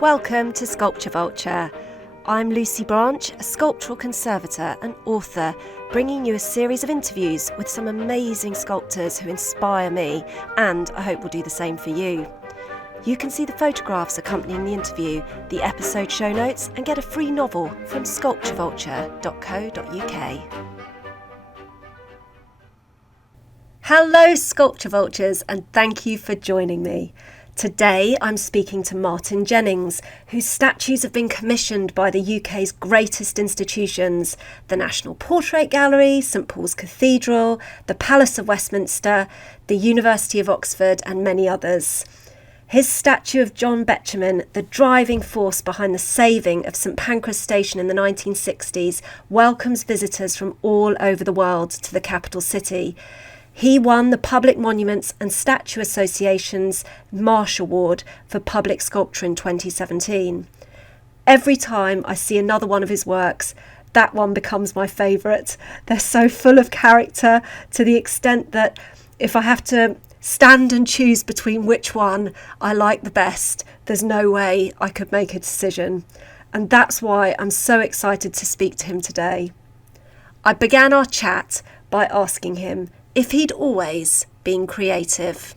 Welcome to Sculpture Vulture. I'm Lucy Branch, a sculptural conservator and author, bringing you a series of interviews with some amazing sculptors who inspire me and I hope will do the same for you. You can see the photographs accompanying the interview, the episode show notes and get a free novel from sculpturevulture.co.uk. Hello Sculpture Vultures and thank you for joining me. Today I'm speaking to Martin Jennings, whose statues have been commissioned by the UK's greatest institutions, the National Portrait Gallery, St Paul's Cathedral, the Palace of Westminster, the University of Oxford and many others. His statue of John Betjeman, the driving force behind the saving of St Pancras Station in the 1960s, welcomes visitors from all over the world to the capital city. He won the Public Monuments and Statue Association's Marsh Award for Public Sculpture in 2017. Every time I see another one of his works, that one becomes my favourite. They're so full of character to the extent that if I have to stand and choose between which one I like the best, there's no way I could make a decision. And that's why I'm so excited to speak to him today. I began our chat by asking him if he'd always been creative.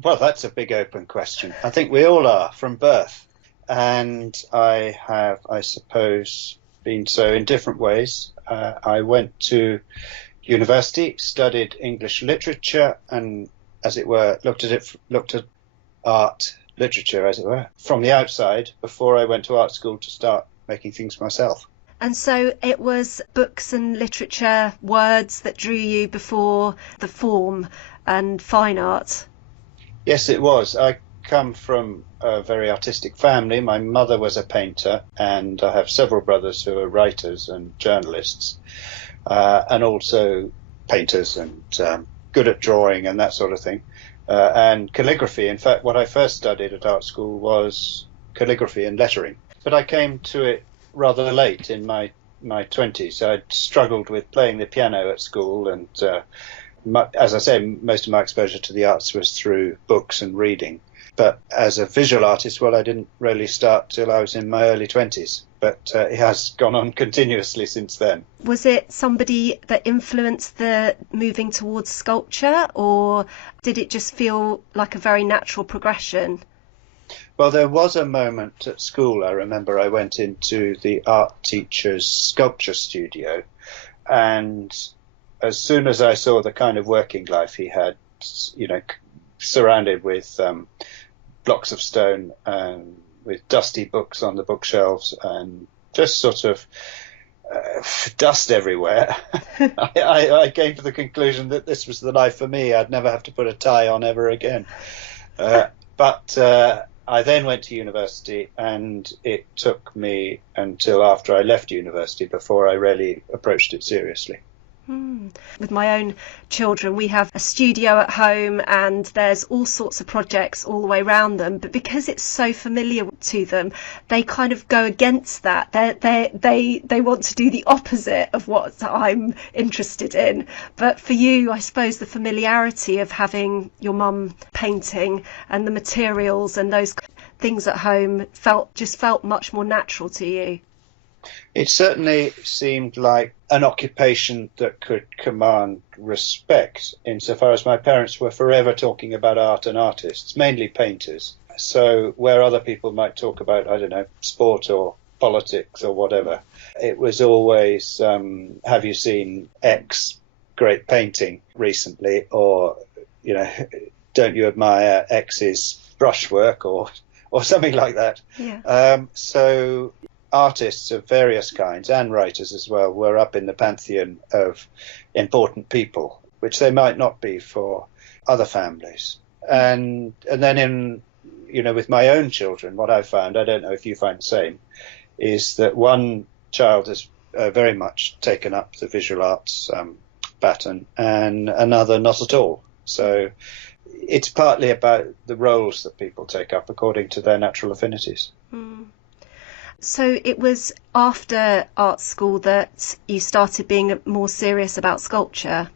Well, that's a big open question. I think we all are from birth. And I have, I suppose, been so in different ways. I went to university, studied English literature and, as it were, looked at art, literature, as it were, from the outside before I went to art school to start making things myself. And so it was books and literature, words that drew you before the form and fine art? Yes, it was. I come from a very artistic family. My mother was a painter, and I have several brothers who are writers and journalists, and also painters and good at drawing and that sort of thing, and calligraphy. In fact, what I first studied at art school was calligraphy and lettering, but I came to it rather late in my 20s. I'd struggled with playing the piano at school, and as I say, most of my exposure to the arts was through books and reading. But as a visual artist, well, I didn't really start till I was in my early 20s, but it has gone on continuously since then. Was it somebody that influenced the moving towards sculpture, or did it just feel like a very natural progression? Well, there was a moment at school, I remember I went into the art teacher's sculpture studio, and as soon as I saw the kind of working life he had, you know, surrounded with blocks of stone and with dusty books on the bookshelves and just sort of dust everywhere, I came to the conclusion that this was the life for me. I'd never have to put a tie on ever again. But I then went to university, and it took me until after I left university before I really approached it seriously. With my own children, we have a studio at home and there's all sorts of projects all the way around them, but because it's so familiar to them, they kind of go against that. They want to do the opposite of what I'm interested in. But for you, I suppose the familiarity of having your mum painting and the materials and those things at home felt much more natural to you. It certainly seemed like an occupation that could command respect, insofar as my parents were forever talking about art and artists, mainly painters. So where other people might talk about, I don't know, sport or politics or whatever, it was always, have you seen X great painting recently? Or, you know, don't you admire X's brushwork or something like that? Yeah. So artists of various kinds and writers as well were up in the pantheon of important people, which they might not be for other families. And then with my own children, what I found, I don't know if you find the same, is that one child has very much taken up the visual arts baton and another not at all. So it's partly about the roles that people take up according to their natural affinities. So it was after art school that you started being more serious about sculpture?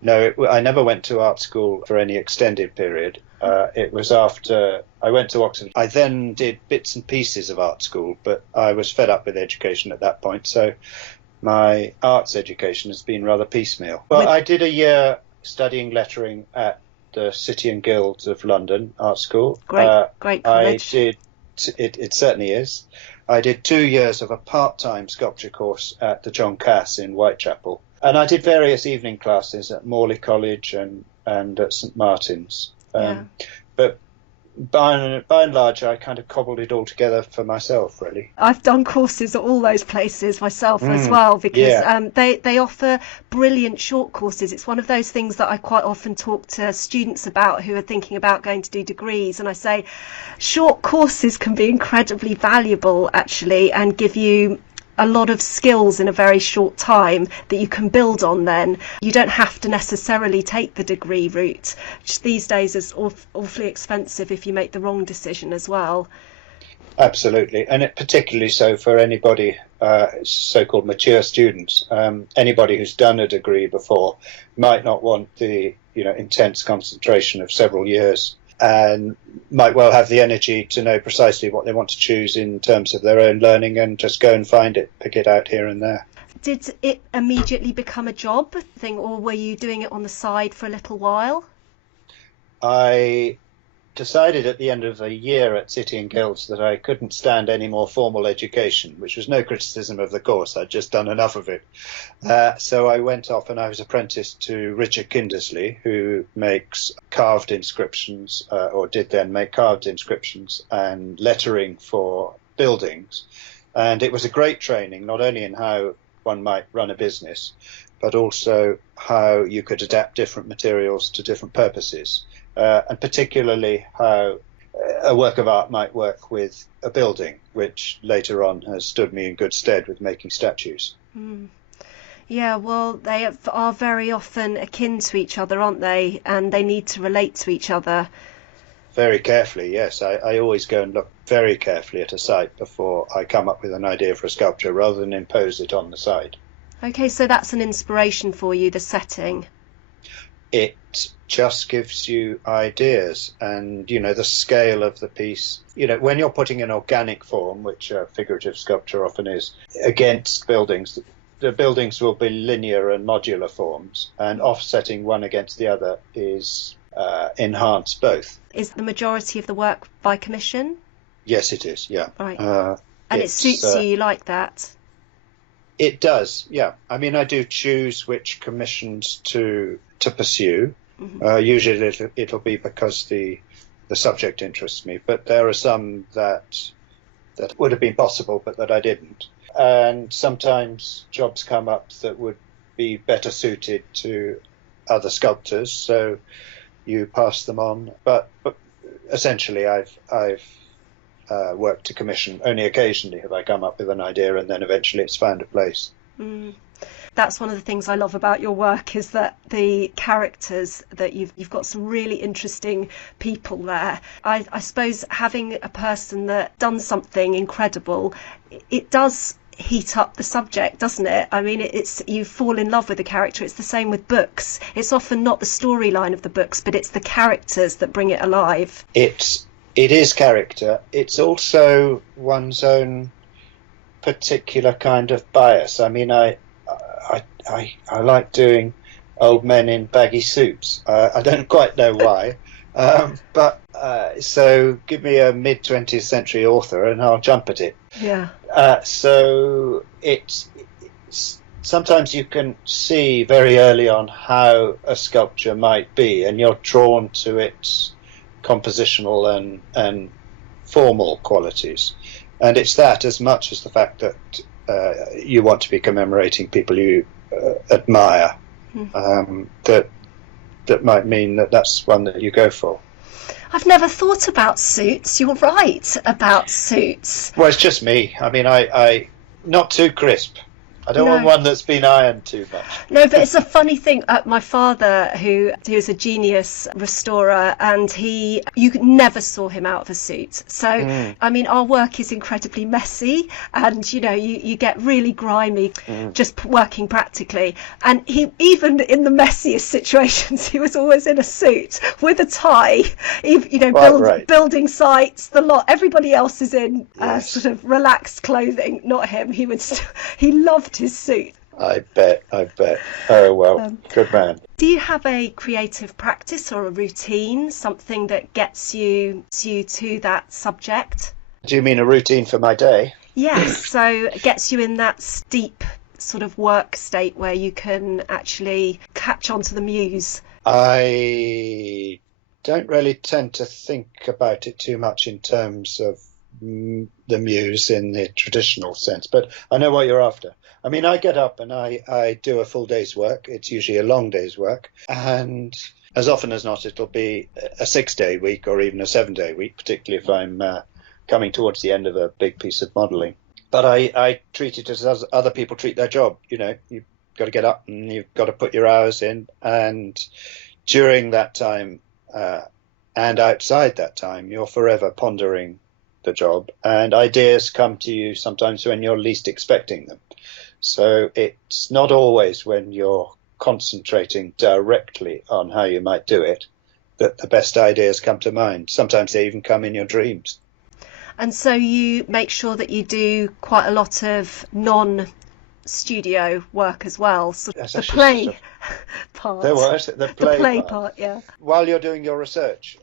No, I never went to art school for any extended period. It was after I went to Oxford. I then did bits and pieces of art school, but I was fed up with education at that point, so my arts education has been rather piecemeal. Well, I did a year studying lettering at the City and Guilds of London Art School. Great college. It certainly is. I did 2 years of a part-time sculpture course at the John Cass in Whitechapel. And I did various evening classes at Morley College and at St Martin's. But by and large, I kind of cobbled it all together for myself, really. I've done courses at all those places myself as well, because they offer brilliant short courses. It's one of those things that I quite often talk to students about who are thinking about going to do degrees, and I say short courses can be incredibly valuable, actually, and give you a lot of skills in a very short time that you can build on. Then you don't have to necessarily take the degree route, which these days is awfully expensive if you make the wrong decision as well. Absolutely, and it particularly so for anybody, so-called mature students. Anybody who's done a degree before might not want the intense concentration of several years, and might well have the energy to know precisely what they want to choose in terms of their own learning and just go and find it, pick it out here and there. Did it immediately become a job thing, or were you doing it on the side for a little while? I decided at the end of the year at City and Guilds that I couldn't stand any more formal education, which was no criticism of the course. I'd just done enough of it. So I went off and I was apprenticed to Richard Kindersley, who makes carved inscriptions, or did then make carved inscriptions and lettering for buildings. And it was a great training, not only in how one might run a business, but also how you could adapt different materials to different purposes. And particularly how a work of art might work with a building, which later on has stood me in good stead with making statues. Yeah, well, they are very often akin to each other, aren't they? And they need to relate to each other. Very carefully, yes. I always go and look very carefully at a site before I come up with an idea for a sculpture, rather than impose it on the site. Okay, so that's an inspiration for you, the setting. It just gives you ideas, and the scale of the piece. When you're putting an organic form, which figurative sculpture often is, against buildings, the buildings will be linear and modular forms, and offsetting one against the other is enhance both. Is the majority of the work by commission? Yes, it is. Yeah. Right. And it suits you like that? It does. Yeah. I mean, I do choose which commissions to pursue. Mm-hmm. Usually it'll be because the subject interests me, but there are some that would have been possible but that I didn't. And sometimes jobs come up that would be better suited to other sculptors, so you pass them on. But essentially I've worked to commission. Only occasionally have I come up with an idea and then eventually it's found a place. That's one of the things I love about your work, is that the characters that you've got some really interesting people there. I suppose having a person that done something incredible, it does heat up the subject, doesn't it? I mean, it's you fall in love with the character. It's the same with books. It's often not the storyline of the books, but it's the characters that bring it alive. It is character. It's also one's own particular kind of bias. I mean, I like doing old men in baggy suits. I don't quite know why, but so give me a mid-20th century author and I'll jump at it. Yeah. So it's sometimes you can see very early on how a sculpture might be, and you're drawn to its compositional and formal qualities. And it's that as much as the fact that you want to be commemorating people you admire, that might mean that that's one that you go for. I've never thought about suits. You're right about suits. Well, it's just me. I mean, I not too crisp. I don't want one that's been ironed too much. No, but it's a funny thing. My father, who was a genius restorer, and you never saw him out of a suit. So, I mean, our work is incredibly messy, and you get really grimy just working practically. And he, even in the messiest situations, he was always in a suit with a tie. Building sites, the lot. Everybody else is in sort of relaxed clothing. Not him. He loved his suit. I bet. Oh, well, good man. Do you have a creative practice or a routine, something that gets you to that subject? Do you mean a routine for my day? Yes, so it gets you in that steep sort of work state where you can actually catch on to the muse. I don't really tend to think about it too much in terms of the muse in the traditional sense, but I know what you're after. I mean, I get up and I do a full day's work. It's usually a long day's work. And as often as not, it'll be a 6-day week or even a 7-day week, particularly if I'm coming towards the end of a big piece of modelling. But I treat it as other people treat their job. You've got to get up and you've got to put your hours in. And during that time and outside that time, you're forever pondering the job. And ideas come to you sometimes when you're least expecting them. So it's not always when you're concentrating directly on how you might do it that the best ideas come to mind. Sometimes they even come in your dreams. And so you make sure that you do quite a lot of non-studio work as well. So the play part. The play part, yeah. While you're doing your research,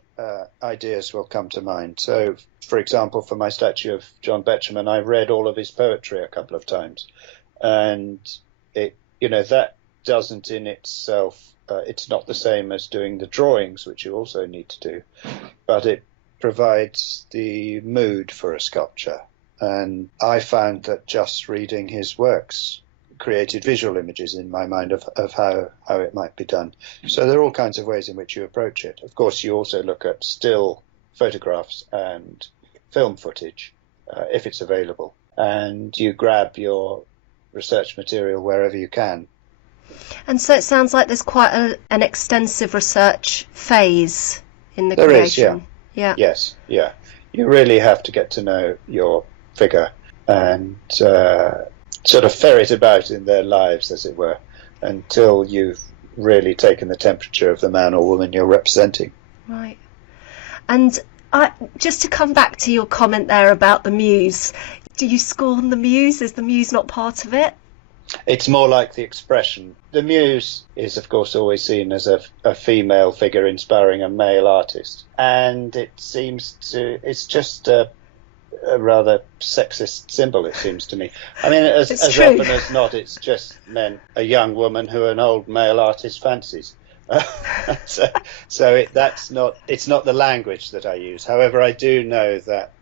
ideas will come to mind. So, for example, for my statue of John Betjeman, I read all of his poetry a couple of times. And that doesn't in itself, it's not the same as doing the drawings, which you also need to do, but it provides the mood for a sculpture. And I found that just reading his works created visual images in my mind of how it might be done. So there are all kinds of ways in which you approach it. Of course, you also look at still photographs and film footage, if it's available, and you grab your research material wherever you can. And so it sounds like there's quite an extensive research phase in the creation. There is, yeah. Yes, yeah. You really have to get to know your figure and sort of ferret about in their lives, as it were, until you've really taken the temperature of the man or woman you're representing. Right. And just to come back to your comment there about the muse, do you scorn the muse? Is the muse not part of it? It's more like the expression. The muse is, of course, always seen as a female figure inspiring a male artist. And it's just a rather sexist symbol, it seems to me. I mean, as often as not, it's just meant a young woman who an old male artist fancies. It's not the language that I use. However, I do know that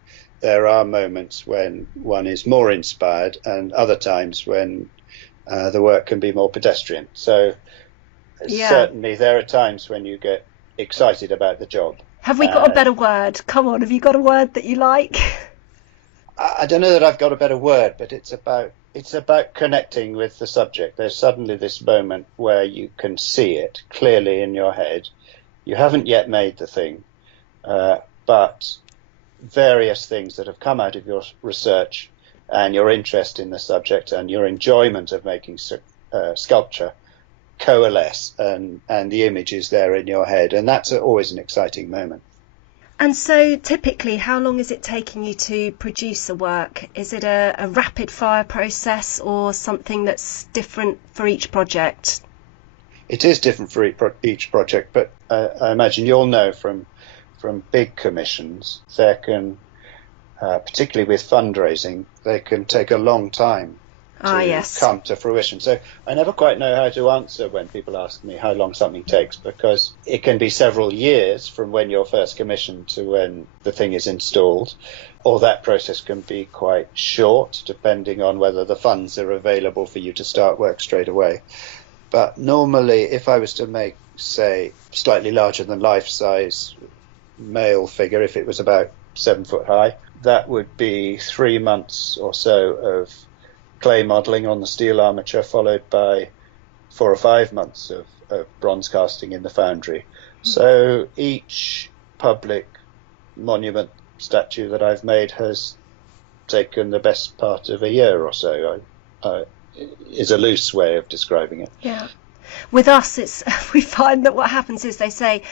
there are moments when one is more inspired and other times when the work can be more pedestrian. So certainly there are times when you get excited about the job. Have we got a better word? Come on, have you got a word that you like? I don't know that I've got a better word, but it's about connecting with the subject. There's suddenly this moment where you can see it clearly in your head. You haven't yet made the thing, but various things that have come out of your research and your interest in the subject and your enjoyment of making sculpture coalesce, and the image is there in your head, and that's always an exciting moment. And so typically, how long is it taking you to produce a work? Is it a rapid fire process or something that's different for each project? It is different for each project, but I imagine you'll know from big commissions, there can, particularly with fundraising, they can take a long time to come to fruition. So I never quite know how to answer when people ask me how long something takes, because it can be several years from when you're first commissioned to when the thing is installed, or that process can be quite short, depending on whether the funds are available for you to start work straight away. But normally, if I was to make, say, slightly larger than life-size male figure, if it was about 7 foot high, that would be 3 months or so of clay modelling on the steel armature, followed by 4 or 5 months of bronze casting in the foundry. So each public monument statue that I've made has taken the best part of a year or so, is a loose way of describing it. Yeah. With us, we find that what happens is they say,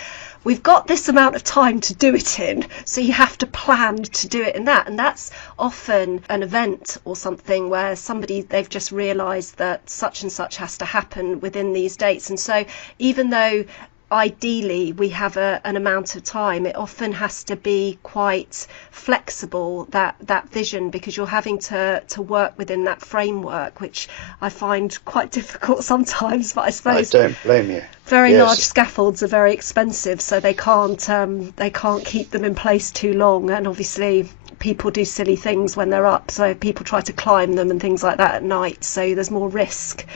we've got this amount of time to do it in, so you have to plan to do it in that. And that's often an event or something where they've just realised that such and such has to happen within these dates. And so even though ideally we have an amount of time, it often has to be quite flexible, that vision, because you're having to work within that framework, which I find quite difficult sometimes. But I suppose I don't blame you. Very large scaffolds are very expensive, so they can't keep them in place too long, and obviously people do silly things when they're up, so people try to climb them and things like that at night, so there's more risk.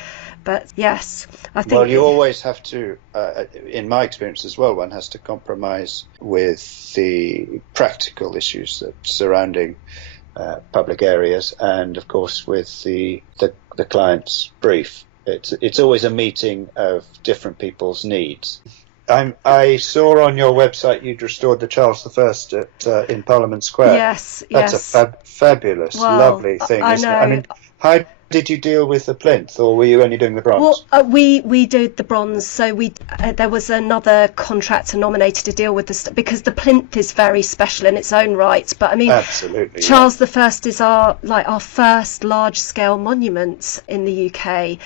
But yes, I think... Well, you always have to, in my experience as well, one has to compromise with the practical issues that surrounding public areas, and of course with the client's brief. It's always a meeting of different people's needs. I saw on your website you'd restored the Charles I in Parliament Square. Yes, That's a fabulous, lovely thing, isn't it? I mean, how did you deal with the plinth, or were you only doing the bronze? Well, we did the bronze, so there was another contractor nominated to deal with because the plinth is very special in its own right. But I mean, absolutely, Charles I is our first large-scale monument in the UK,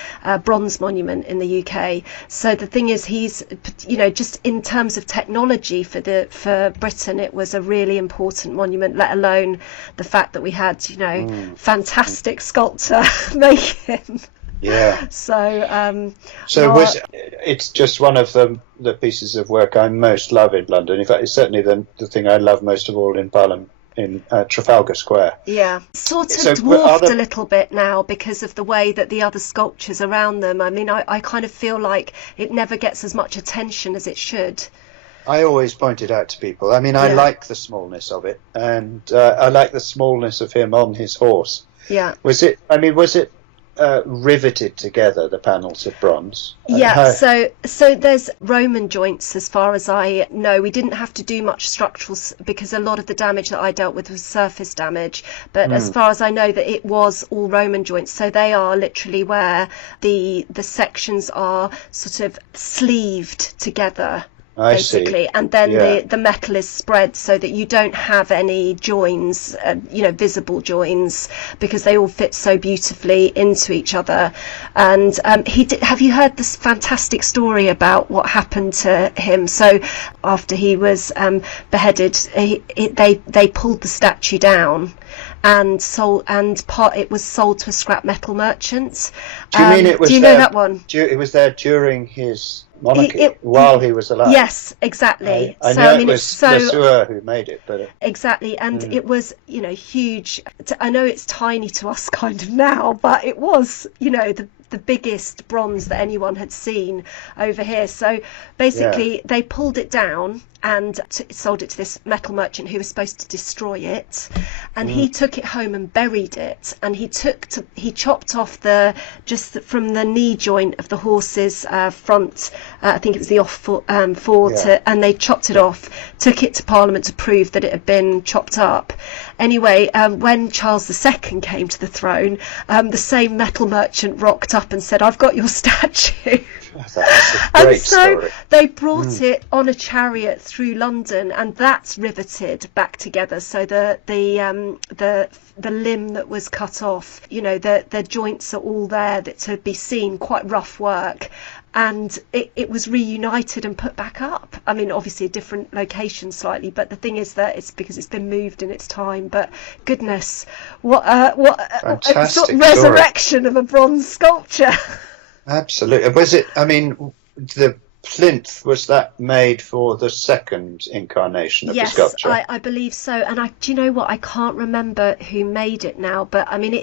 bronze monument in the UK. So the thing is, he's, just in terms of technology for Britain, it was a really important monument. Let alone the fact that we had, fantastic sculptor make him. Yeah. So it's just one of the pieces of work I most love in London. In fact, it's certainly the thing I love most of all in Parliament, in Trafalgar Square. Yeah, sort of dwarfed a little bit now because of the way that the other sculptures around them. I mean, I kind of feel like it never gets as much attention as it should. I always point it out to people. I mean, I like the smallness of it, and I like the smallness of him on his horse. Yeah. Was it riveted together, the panels of bronze? Yeah, so there's Roman joints as far as I know. We didn't have to do much structural because a lot of the damage that I dealt with was surface damage. But as far as I know, that it was all Roman joints. So they are literally where the sections are sort of sleeved together. Basically, and then the metal is spread so that you don't have any joins, visible joins, because they all fit so beautifully into each other. And have you heard this fantastic story about what happened to him? So after he was beheaded, they pulled the statue down and it was sold to a scrap metal merchant. Do you mean it was? Do you know that one? It was there during his monarchy, while he was alive. Yes, exactly. I know it was Lesueur who made it, but exactly, and it was huge. I know it's tiny to us kind of now, but it was the biggest bronze that anyone had seen over here. So basically they pulled it down and sold it to this metal merchant who was supposed to destroy it, and he took it home and buried it, and he chopped off from the knee joint of the horse's front, I think it was the and they chopped it off, took it to Parliament to prove that it had been chopped up. Anyway, when Charles II came to the throne, the same metal merchant rocked up and said, "I've got your statue." That's a great story. They brought it on a chariot through London, and that's riveted back together. So the limb that was cut off, the joints are all there to be seen. Quite rough work. And it was reunited and put back up. I mean, obviously a different location slightly, but the thing is that it's because it's been moved in its time. But goodness, what a sort of resurrection of a bronze sculpture. Absolutely. Was it? I mean, the plinth, was that made for the second incarnation of the Yes, sculpture? I believe so. And do you know what? I can't remember who made it now, but I mean,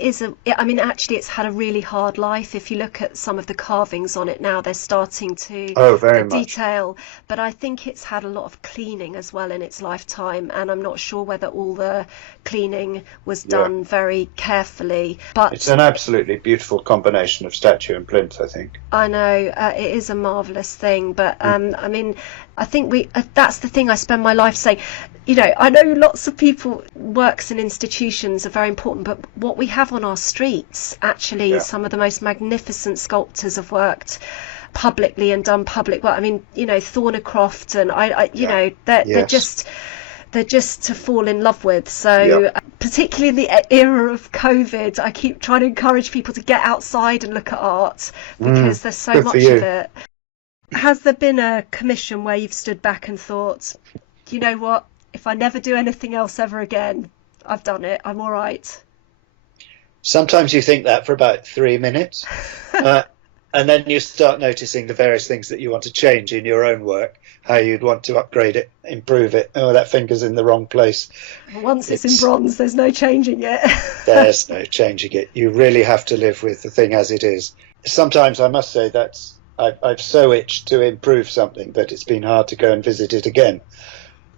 actually, it's had a really hard life. If you look at some of the carvings on it now, they're starting to, Oh, the very much. detail, but I think it's had a lot of cleaning as well in its lifetime. And I'm not sure whether all the cleaning was Yeah. done very carefully, It's but an absolutely beautiful combination of statue and plinth, I think. I know it is a marvellous thing, but I mean, I think that's the thing I spend my life saying. You know, I know lots of people, works in institutions are very important, but what we have on our streets, actually, Yeah. some of the most magnificent sculptors have worked publicly and done public work. I mean, you know, Thornycroft and you know, they're Yes. they're just to fall in love with. So Yeah. particularly in the era of COVID, I keep trying to encourage people to get outside and look at art because there's so Good for much of you. it. Has there been a commission where you've stood back and thought, you know what, if I never do anything else ever again, I've done it, I'm all right? Sometimes you think that for about 3 minutes, and then you start noticing the various things that you want to change in your own work, how you'd want to upgrade it, improve it. Oh, that finger's in the wrong place. Once it's in bronze, there's no changing it. There's no changing it. You really have to live with the thing as it is. Sometimes I must say that's I've so itched to improve something that it's been hard to go and visit it again.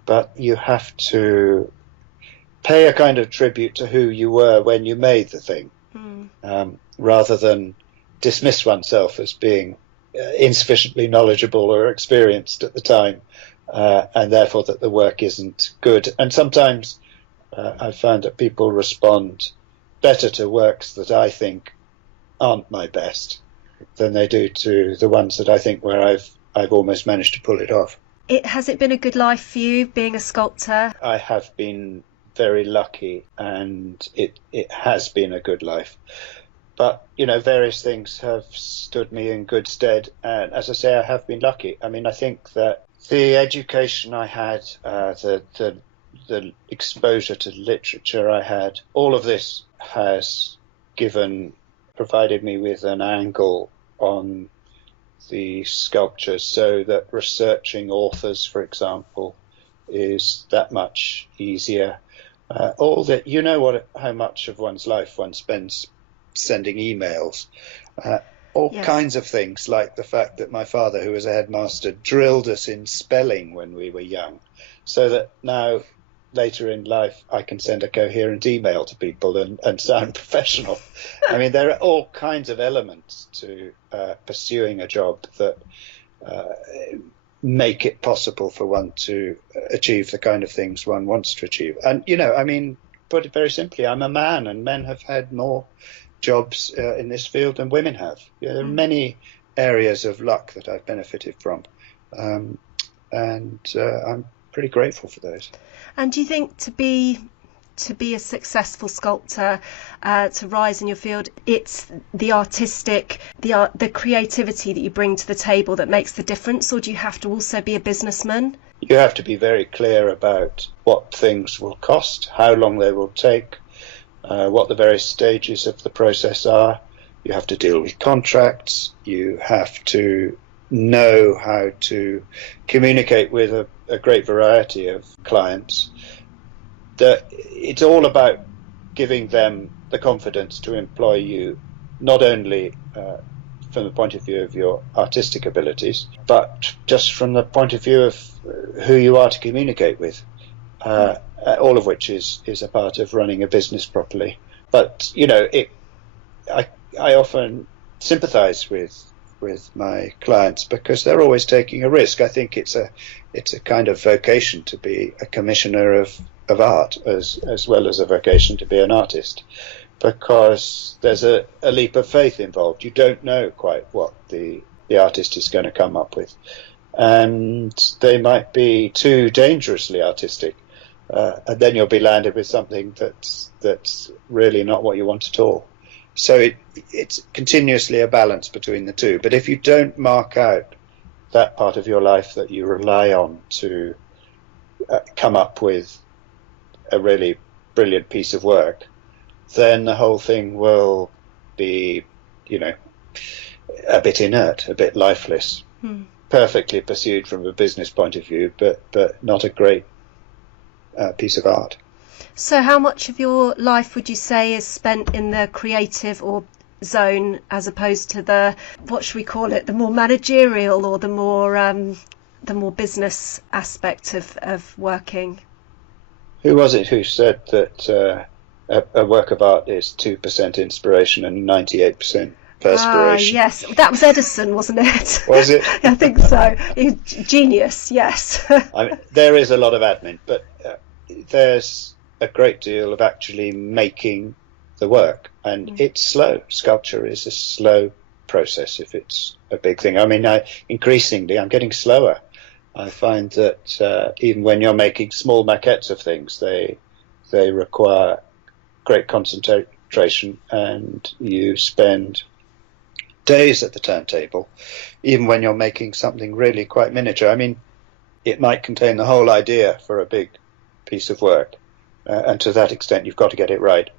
But you have to pay a kind of tribute to who you were when you made the thing, rather than dismiss oneself as being insufficiently knowledgeable or experienced at the time, and therefore that the work isn't good. And sometimes I've found that people respond better to works that I think aren't my best than they do to the ones that I think where I've almost managed to pull it off. Has it been a good life for you being a sculptor? I have been very lucky, and it has been a good life. But, you know, various things have stood me in good stead. And as I say, I have been lucky. I mean, I think that the education I had, the exposure to literature I had, all of this has provided me with an angle on the sculptures, so that researching authors, for example, is that much easier. All that, you know, how much of one's life one spends sending emails, Yes. kinds of things, like the fact that my father, who was a headmaster, drilled us in spelling when we were young, so that now later in life I can send a coherent email to people and sound professional. I mean, there are all kinds of elements to pursuing a job that make it possible for one to achieve the kind of things one wants to achieve. And, you know, I mean, put it very simply, I'm a man, and men have had more jobs in this field than women have. You know, there are many areas of luck that I've benefited from, and I'm pretty grateful for those. And do you think to be a successful sculptor, to rise in your field, it's the artistic, the creativity that you bring to the table that makes the difference, or do you have to also be a businessman? You have to be very clear about what things will cost, how long they will take, what the various stages of the process are. You have to deal with contracts. You have to know how to communicate with a great variety of clients. It's all about giving them the confidence to employ you, not only from the point of view of your artistic abilities, but just from the point of view of who you are to communicate with, all of which is a part of running a business properly. But, you know, I often sympathize with my clients because they're always taking a risk. I think it's a kind of vocation to be a commissioner of art as well as a vocation to be an artist, because there's a leap of faith involved. You don't know quite what the artist is going to come up with, and they might be too dangerously artistic, and then you'll be landed with something that's really not what you want at all. So it's continuously a balance between the two. But if you don't mark out that part of your life that you rely on to come up with a really brilliant piece of work, then the whole thing will be, you know, a bit inert, a bit lifeless. perfectly pursued from a business point of view, but not a great piece of art. So how much of your life would you say is spent in the creative or zone as opposed to the, what should we call it, the more managerial or the more business aspect of working? Who was it who said that a work of art is 2% inspiration and 98% perspiration? Yes, that was Edison, wasn't it? Was it? I think so. Genius, yes. I mean, there is a lot of admin, but there's a great deal of actually making the work, and it's slow. Sculpture is a slow process if it's a big thing. I mean, increasingly I'm getting slower. I find that even when you're making small maquettes of things, they require great concentration, and you spend days at the turntable, even when you're making something really quite miniature. I mean, it might contain the whole idea for a big piece of work, and to that extent you've got to get it right.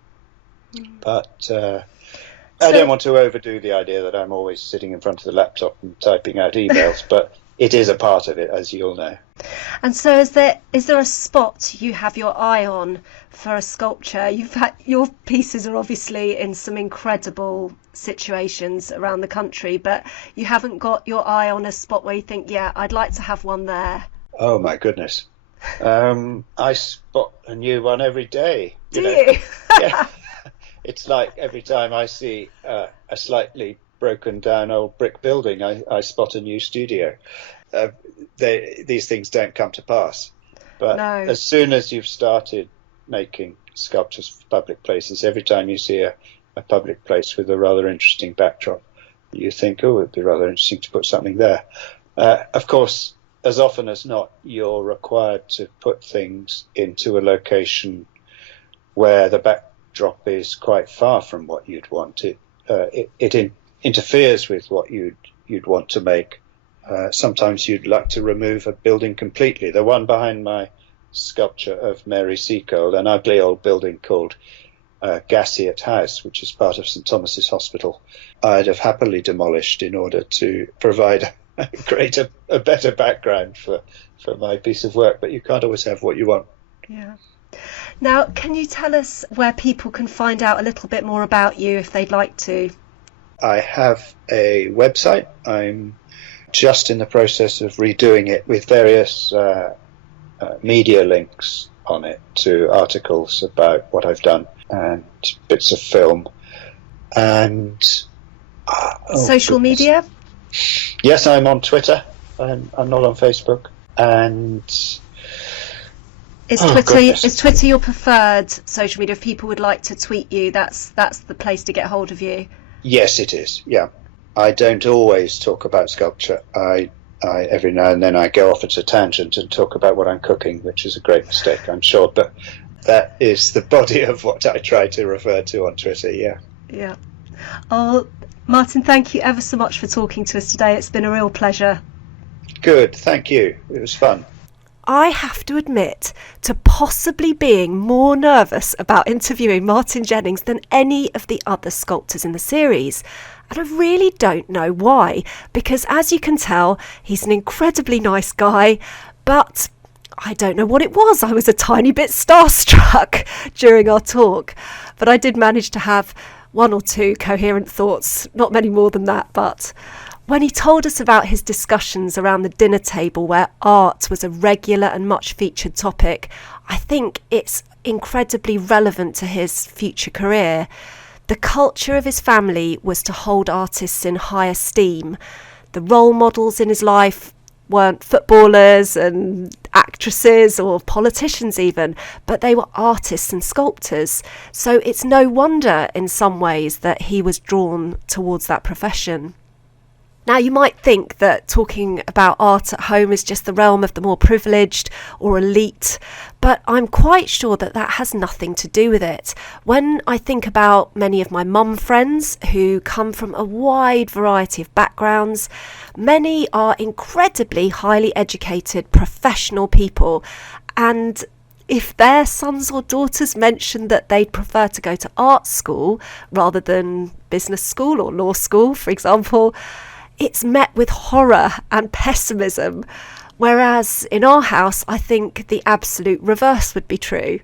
But I don't want to overdo the idea that I'm always sitting in front of the laptop and typing out emails, but it is a part of it, as you all know. And so is there a spot you have your eye on for a sculpture? Your pieces are obviously in some incredible situations around the country, but you haven't got your eye on a spot where you think, yeah, I'd like to have one there. Oh my goodness. I spot a new one every day. Do you? Yeah. It's like every time I see a slightly broken down old brick building, I spot a new studio. These things don't come to pass. But No. As soon as you've started making sculptures for public places, every time you see a public place with a rather interesting backdrop, you think, oh, it'd be rather interesting to put something there. Of course, as often as not, you're required to put things into a location where the backdrop is quite far from what you'd want. It interferes with what you'd want to make. Sometimes you'd like to remove a building completely. The one behind my sculpture of Mary Seacole, an ugly old building called Gassiot House, which is part of St Thomas's Hospital, I'd have happily demolished in order to provide a better background for my piece of work. But you can't always have what you want. Yeah. Now, can you tell us where people can find out a little bit more about you if they'd like to? I have a website. I'm just in the process of redoing it with various media links on it to articles about what I've done and bits of film and social media. Yes, I'm on Twitter. I'm not on Facebook. And is Twitter your preferred social media? If people would like to tweet you, that's the place to get hold of you. Yes, it is. Yeah, I don't always talk about sculpture. I every now and then I go off at a tangent and talk about what I'm cooking, which is a great mistake, I'm sure. But that is the body of what I try to refer to on Twitter. Yeah. Yeah. Oh, Martin, thank you ever so much for talking to us today. It's been a real pleasure. Good. Thank you. It was fun. I have to admit to possibly being more nervous about interviewing Martin Jennings than any of the other sculptors in the series. And I really don't know why, because as you can tell, he's an incredibly nice guy, but I don't know what it was. I was a tiny bit starstruck during our talk, but I did manage to have one or two coherent thoughts, not many more than that, but when he told us about his discussions around the dinner table where art was a regular and much featured topic, I think it's incredibly relevant to his future career. The culture of his family was to hold artists in high esteem. The role models in his life weren't footballers and actresses or politicians even, but they were artists and sculptors. So it's no wonder in some ways that he was drawn towards that profession. Now, you might think that talking about art at home is just the realm of the more privileged or elite, but I'm quite sure that that has nothing to do with it. When I think about many of my mum friends who come from a wide variety of backgrounds, many are incredibly highly educated professional people, and if their sons or daughters mention that they'd prefer to go to art school rather than business school or law school, for example, it's met with horror and pessimism. Whereas in our house, I think the absolute reverse would be true.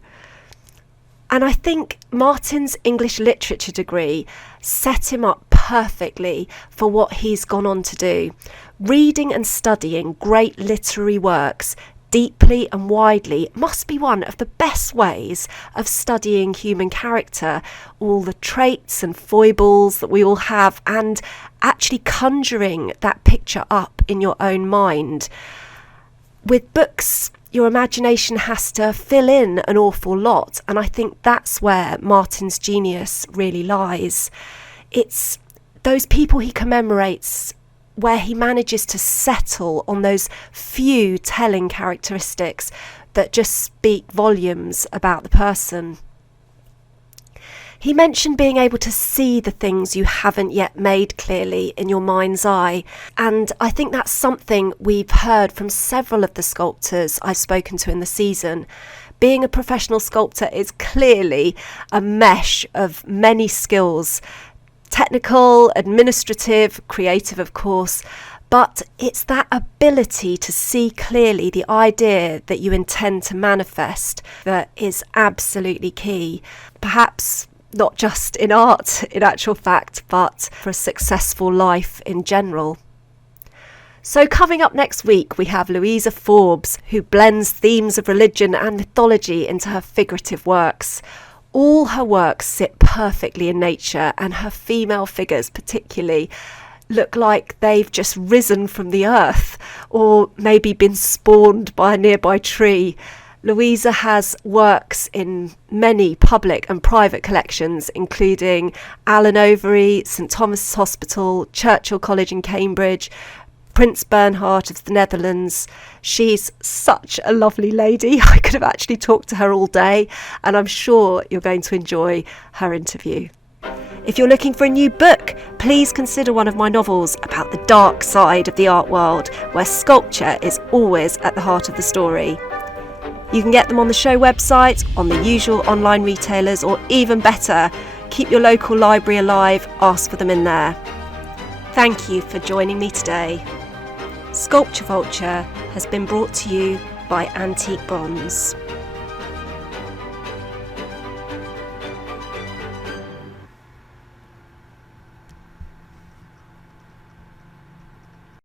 And I think Martin's English literature degree set him up perfectly for what he's gone on to do. Reading and studying great literary works deeply and widely must be one of the best ways of studying human character, all the traits and foibles that we all have, and actually conjuring that picture up in your own mind. With books, your imagination has to fill in an awful lot, and I think that's where Martin's genius really lies. It's those people he commemorates where he manages to settle on those few telling characteristics that just speak volumes about the person. He mentioned being able to see the things you haven't yet made clearly in your mind's eye, and I think that's something we've heard from several of the sculptors I've spoken to in the season. Being a professional sculptor is clearly a mesh of many skills, technical, administrative, creative of course, but it's that ability to see clearly the idea that you intend to manifest that is absolutely key. Perhaps not just in art, in actual fact, but for a successful life in general. So coming up next week, we have Louisa Forbes, who blends themes of religion and mythology into her figurative works. All her works sit perfectly in nature, and her female figures particularly look like they've just risen from the earth, or maybe been spawned by a nearby tree. Louisa has works in many public and private collections, including Allen Overy, St Thomas' Hospital, Churchill College in Cambridge, Prince Bernhard of the Netherlands. She's such a lovely lady. I could have actually talked to her all day, and I'm sure you're going to enjoy her interview. If you're looking for a new book, please consider one of my novels about the dark side of the art world, where sculpture is always at the heart of the story. You can get them on the show website, on the usual online retailers, or even better, keep your local library alive, ask for them in there. Thank you for joining me today. Sculpture Vulture has been brought to you by Antique Bronze.